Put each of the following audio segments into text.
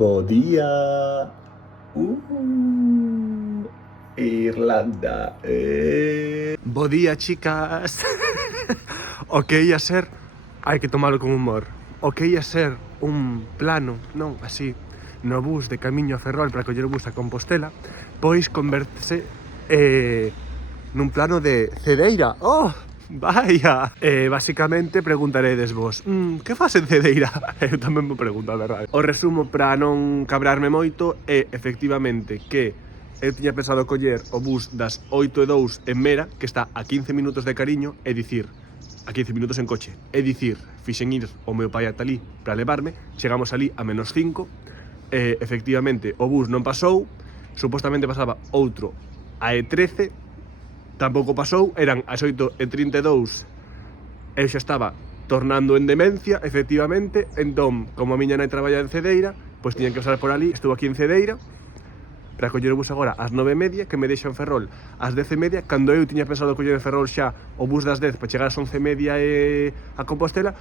Bo día. Irlanda. Bo día, chicas. O que ia ser, hai que tomalo con humor. O que ia ser un plano, non, así, no bus de camiño a Ferrol para coller o bus a Compostela, pois convertese nun plano de Cedeira. Oh, vaya! Basicamente preguntaredes vos, que fas en Cedeira? Eu tamén me pregunto, a verdade. O resumo para non cabrarme moito é, efectivamente, que eu tiña pensado coller o bus das 8:02 en Mera, que está a 15 minutos de Cariño, é dicir, a 15 minutos en coche. É dicir, fixen ir o meu pai ata ali para levarme, chegamos ali a -5, efectivamente o bus non pasou, supostamente pasaba outro a E13, tampouco pasou, eran as 8:32, eu xa estaba tornando en demencia, efectivamente, entón, como a miña nai traballa en Cedeira, pois tiñan que pasar por ali, estuvo aquí en Cedeira, para coller o bus agora ás 9:30, que me deixa en Ferrol ás 10:30, cando eu tiña pensado coller en Ferrol xa o bus das 10 para chegar ás 11:30 a Compostela,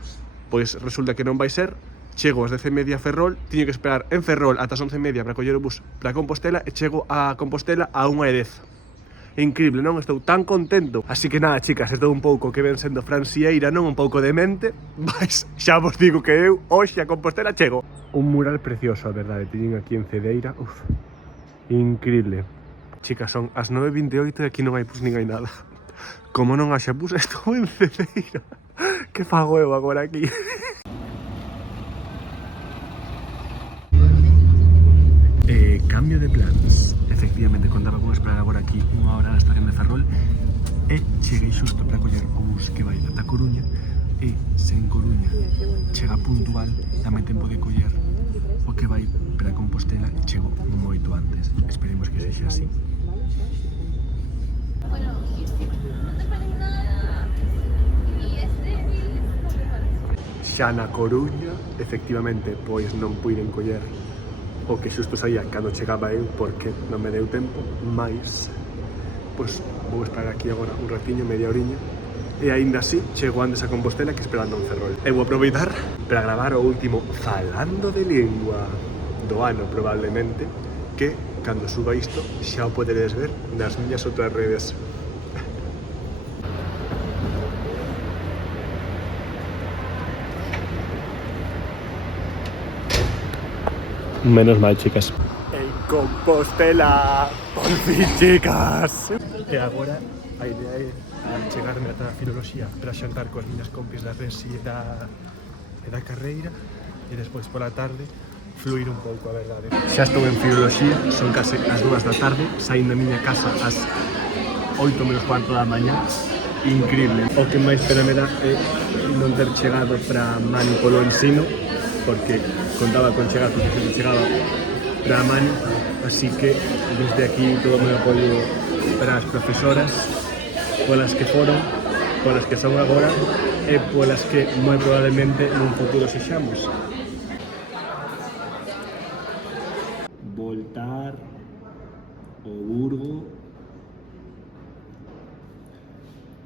pois resulta que non vai ser, chego ás 10:30 a Ferrol, tiño que esperar en Ferrol ata as 11:30 para coller o bus para Compostela e chego a Compostela a 1:10. Increíble, non? Estou tan contento. Así que nada, chicas, estou un pouco que ven sendo francieira, non? Un pouco demente, mas xa vos digo que eu hoxe a Compostela chego. Un mural precioso, a verdade, teñen aquí en Cedeira. Uf, increíble. Chicas, son as 9:28 e aquí non hai bus nin hai nada. Como non haxa bus, estou en Cedeira. Que fago eu agora aquí? Cambio de plans. Efectivamente, contaba con esperar agora aquí unha hora na estación de Ferrol e cheguei xusto para coller o bus que vai ata Coruña e se en Coruña chega puntual, dame tempo de coller o que vai para Compostela e chego moito antes. Esperemos que sexa así. Xa na Coruña, efectivamente, pois non puiden coller o que xusto saía cando chegaba eu porque non me deu tempo, mais pois vou esperar aquí agora un ratiño, media horiña, e aínda así chego antes a Compostela que esperando en Ferrol. E vou aproveitar para gravar o último Falando de Lingua do ano, probablemente, que cando suba isto xa o poderedes ver nas miñas outras redes. Menos mal, chicas. En Compostela, por fin, chicas. E agora a idea é a chegarme ata a Filoloxía para xantar coas miñas compis da Resi e da carreira e despois pola tarde fluir un pouco, a verdade. Xa estou en Filoloxía, son case as 2 da tarde, saíndo da miña casa ás 8:45 da mañá. Increíble. O que máis pena me dá é non ter chegado para Mani polo ensino, porque contaba con chegar, porque sempre chegaba para a Mani, así que desde aquí todo o meu apoio para as profesoras, polas que foron, polas que son agora e polas que moi probablemente nun futuro sexamos. Voltar o Burgo,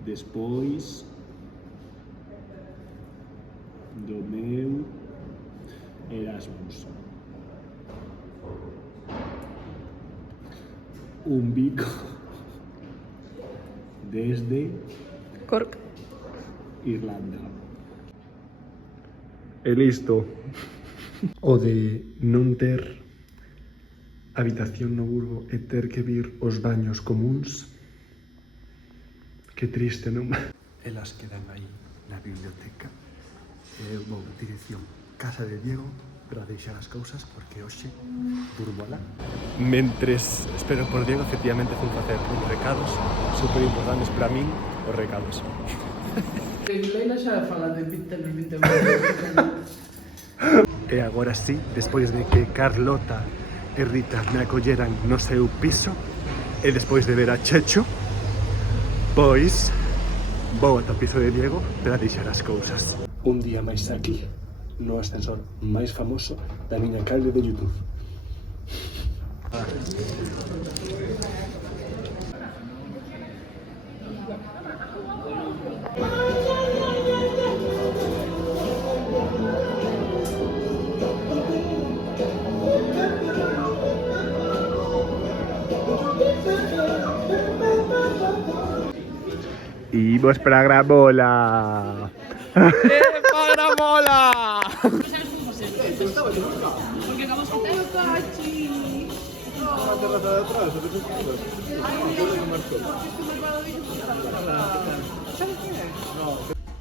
despois do meu Erasmus. Un bico desde Cork, Irlanda. E listo. O de non ter habitación no Burgo e ter que vir os baños comuns. Que triste, non? Elas quedan aí na biblioteca. Eu vou dirección Casa de Diego para deixar as cousas porque hoxe durmo alá. Mentres espero por Diego, efectivamente fui facer uns recados super importantes para min, os recados. Leila xa fala de 20 E agora sí, despois de que Carlota e Rita me acolleran no seu piso e despois de ver a Checho, pois vou ata o piso de Diego para deixar as cousas. Un día máis aquí, no ascensor máis famoso da miña canle de YouTube. Imos para a gramola. ¡Para a gramola! Porque acabamos con el tachi.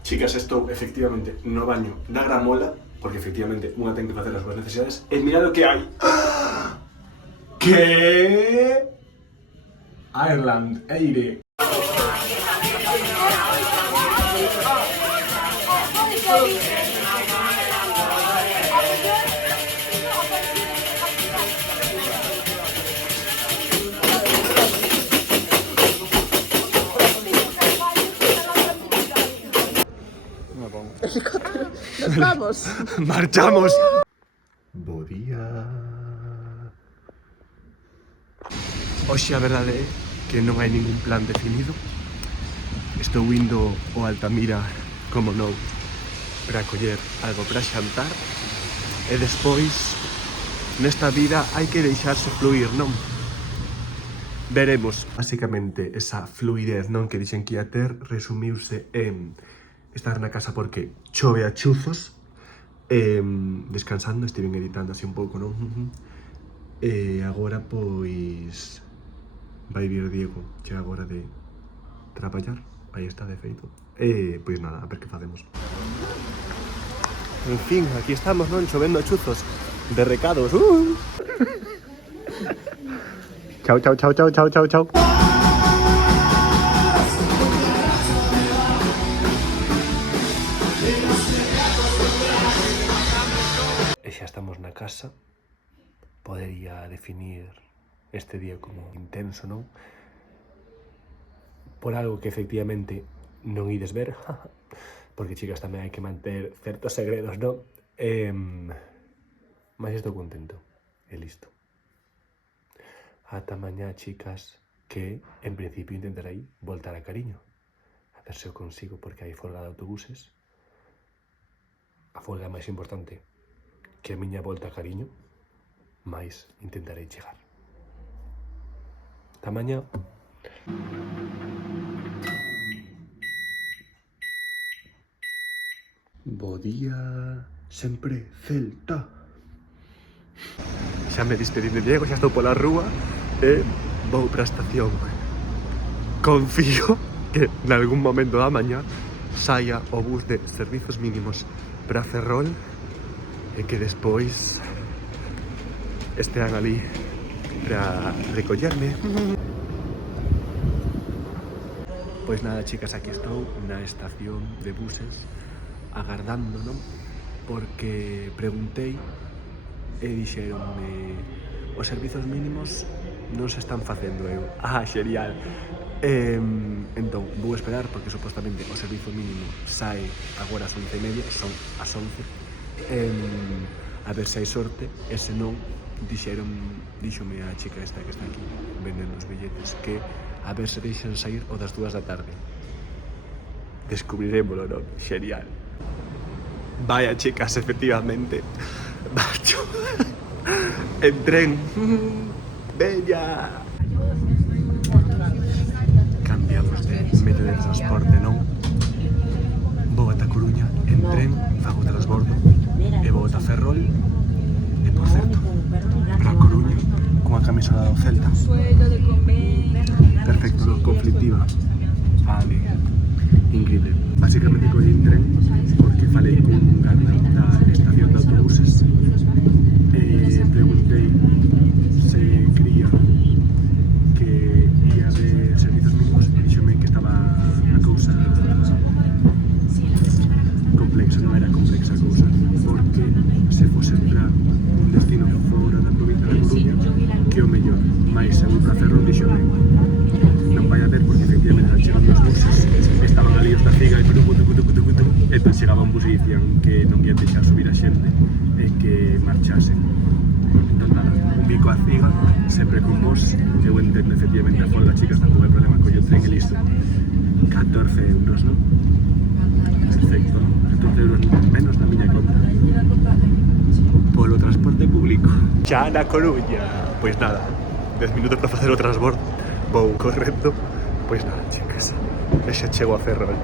Chicas, esto efectivamente no baño na gramola, porque efectivamente unha ten que facer as súas necesidades. E mirad o que hai. Que? Ireland, Eire. Nos vamos. Marchamos. Bo día. Oxe, a verdade é que non hai ningún plan definido. Estou indo ao Altamira, como non, para coller algo para xantar. E despois, nesta vida hai que deixarse fluir, non? Veremos. Basicamente, esa fluidez, non, que dixen que ia ter, resumiuse en estar na casa porque chove a chuzos, descansando, estiven editando así un pouco, non? E agora, pois, vai vir Diego, chega agora de traballar, aí está de feito. E, pois nada, a ver que facemos. En fin, aquí estamos, non? Chovendo a chuzos, de recados. Chao, chao, chao, chao, chao, chao, chao. E xa estamos na casa. Podería definir este día como intenso, non? Por algo que efectivamente non ides ver. Porque, chicas, tamén hai que manter certos segredos, non? Mas estou contento. E listo. Ata mañá, chicas, que en principio intentarei voltar a Cariño. A ver se o consigo, porque hai folga de autobuses. A folga é máis importante que a miña volta a Cariño, mais intentarei chegar. Ata mañá. Bo día, sempre Celta. Xa me despedín de Diego, xa estou pola rúa e vou para a estación. Confío que en algún momento da mañá saia o bus de servizos mínimos para Ferrol e que despois estean ali para recollerme. Pois nada, chicas, aquí estou na estación de buses agardando, non? Porque preguntei e dixeronme os servizos mínimos non se están facendo. Eu, xerial. Entón, vou esperar porque supostamente o servizo mínimo sae agora ás 11:30, son as 11. A ver se hai sorte, e se non, díxome a chica esta que está aquí vendendo os billetes que a ver se deixan sair o das 2 da tarde. Descubrirémolo, non? Xerial. Vaya, chicas, efectivamente. Marcho. En tren. Bella. Cambiamos de medio de transporte, non? Vou ata Coruña en tren, fago transbordo e vou ata Ferrol. E, por certo, para Coruña cunha camisola do Celta. Perfecto, conflictiva. Vale. Increíble. Básicamente collí en tren porque falei cun garda da estación de autobuses e preguntei se quería que ia haber servizos mínimos e dixome que estaba a cousa complexa, non era complexa a cousa, porque se fose para un destino fora da provincia da Coruña que o mellor, máis se vou para Ferrol dixome non vai a ver porque efectivamente chegando os buses estaban ali os da Figa e e entón chegaba un bus e dicían que non ian deixar subir a xente e que marchasen. Entón nada, un bico a Figa, sempre con vos, eu entendo efectivamente a folga, chicas, tampouco hai problema, collo tren e listo. 14 euros, non? Perfecto, 14 euros menos na miña conta. Polo transporte público. Xa na Coruña. Pois nada, 10 minutos para facer o transbordo. Vou correndo. Pois nada, chicas. e xa chego a Ferrol.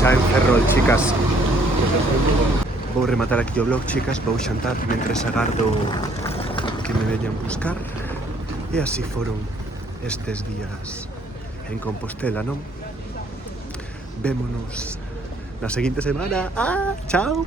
Xa en Ferrol, chicas. Vou rematar aquí o vlog, chicas, vou xantar mentres agardo que me veñan buscar. E así foron estes días en Compostela, non? Vémonos na seguinte semana. Chao!